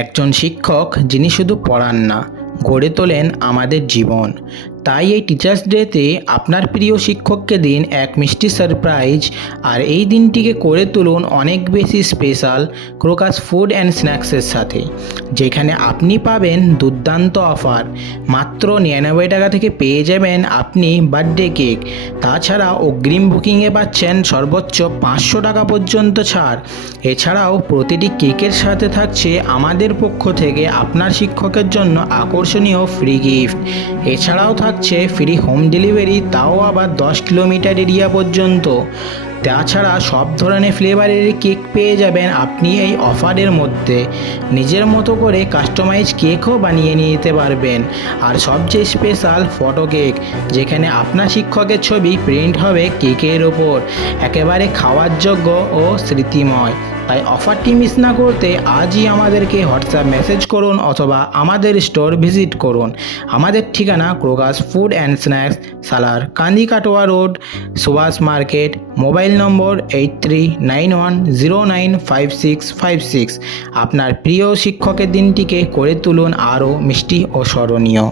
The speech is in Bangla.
একজন শিক্ষক যিনি শুধু পড়ান না, গড়ে তোলেন আমাদের জীবন। তাই এই টিচার্স ডেতে আপনার প্রিয় শিক্ষককে দিন এক মিষ্টি সারপ্রাইজ। আর এই দিনটিকে করে তুলুন অনেক বেশি স্পেশাল ক্রোকাস ফুড অ্যান্ড স্ন্যাক্সের সাথে, যেখানে আপনি পাবেন দুর্দান্ত অফার। মাত্র 99 টাকা থেকে পেয়ে যাবেন আপনি বার্থডে কেক। তাছাড়া অগ্রিম বুকিংয়ে পাচ্ছেন সর্বোচ্চ 500 টাকা পর্যন্ত ছাড়। এছাড়াও প্রতিটি কেকের সাথে থাকছে আমাদের পক্ষ থেকে আপনার শিক্ষকের জন্য আকর্ষণীয় ফ্রি গিফট। এছাড়াও থাকছে ফ্রি হোম ডেলিভারি, তাও আবার 10 কিলোমিটার এরিয়া পর্যন্ত। তাছাড়া সব ধরনের ফ্লেভারের কেক পেয়ে যাবেন আপনি এই অফারের মধ্যে। নিজের মতো করে কাস্টমাইজ কেকও বানিয়ে নিতে পারবেন। আর সবচেয়ে স্পেশাল ফটো কেক, যেখানে আপনার শিক্ষকের ছবি প্রিন্ট হবে কেকের ওপর, একেবারে খাওয়ার যোগ্য ও স্মৃতিময়। তাই অফারটি মিস না করতে আজই আমাদেরকে হোয়াটসঅ্যাপ মেসেজ করুন অথবা আমাদের স্টোর ভিজিট করুন। আমাদের ঠিকানা Crocus food and snacks, Salar, Kandi Katwa road, Subhash market. Mobile number 8391095656। আপনার প্রিয় শিক্ষকের দিনটিকে করে তুলুন আরও মিষ্টি ও স্মরণীয়।